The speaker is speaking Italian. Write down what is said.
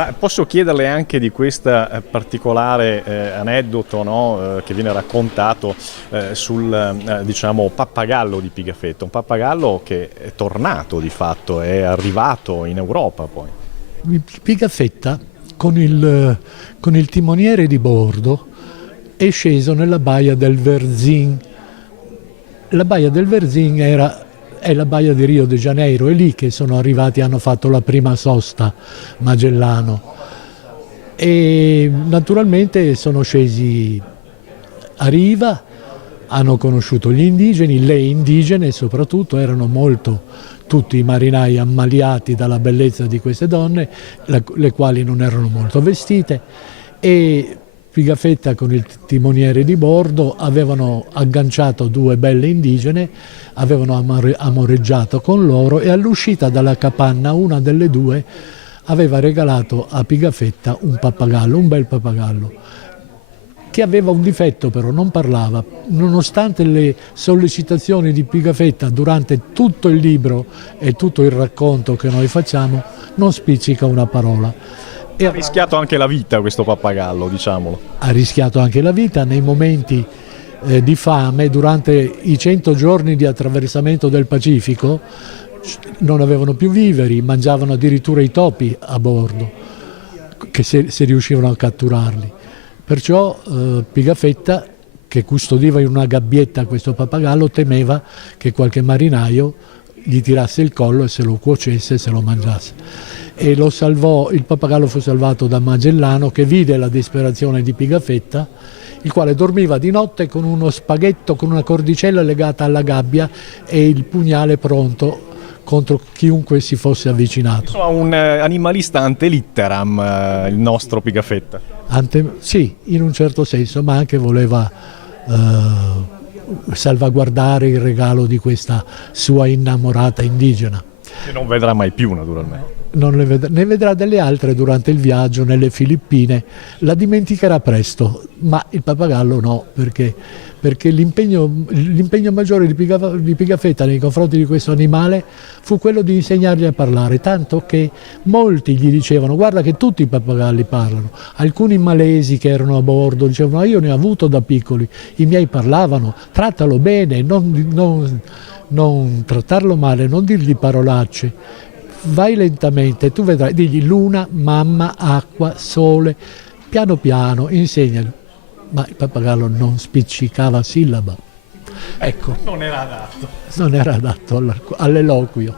Ma posso chiederle anche di questo particolare aneddoto, no, che viene raccontato sul diciamo pappagallo di Pigafetta, un pappagallo che è tornato di fatto, è arrivato in Europa poi. Pigafetta con il timoniere di bordo è sceso nella baia del Verzin. La baia del Verzin è la baia di Rio de Janeiro, è lì che sono arrivati, hanno fatto la prima sosta Magellano e naturalmente sono scesi a riva, hanno conosciuto gli indigeni, le indigene soprattutto, erano molto tutti i marinai ammaliati dalla bellezza di queste donne, le quali non erano molto vestite, e Pigafetta con il timoniere di bordo avevano agganciato due belle indigene, avevano amoreggiato con loro e all'uscita dalla capanna una delle due aveva regalato a Pigafetta un pappagallo, un bel pappagallo, che aveva un difetto però, non parlava, nonostante le sollecitazioni di Pigafetta durante tutto il libro e tutto il racconto che noi facciamo, non spiccica una parola. E ha rischiato anche la vita questo pappagallo, diciamolo. Ha rischiato anche la vita nei momenti di fame, durante i 100 giorni di attraversamento del Pacifico, non avevano più viveri, mangiavano addirittura i topi a bordo, che se riuscivano a catturarli. Perciò Pigafetta, che custodiva in una gabbietta questo pappagallo, temeva che qualche marinaio gli tirasse il collo e se lo cuocesse e se lo mangiasse. E lo salvò, il pappagallo fu salvato da Magellano, che vide la disperazione di Pigafetta, il quale dormiva di notte con uno spaghetto, con una cordicella legata alla gabbia e il pugnale pronto contro chiunque si fosse avvicinato. Insomma, un animalista ante litteram, il nostro Pigafetta. Sì, in un certo senso, ma anche voleva salvaguardare il regalo di questa sua innamorata indigena. Che non vedrà mai più, naturalmente. Ne vedrà delle altre durante il viaggio nelle Filippine, la dimenticherà presto, ma il pappagallo no, perché l'impegno maggiore di Pigafetta nei confronti di questo animale fu quello di insegnargli a parlare, tanto che molti gli dicevano: guarda che tutti i pappagalli parlano. Alcuni malesi che erano a bordo dicevano: io ne ho avuto da piccoli, i miei parlavano, trattalo bene, non trattarlo male, non dirgli parolacce. Vai lentamente, tu vedrai, digli luna, mamma, acqua, sole, piano piano, insegnali. Ma il pappagallo non spiccicava sillaba. Ecco. Non era adatto. Non era adatto all'eloquio.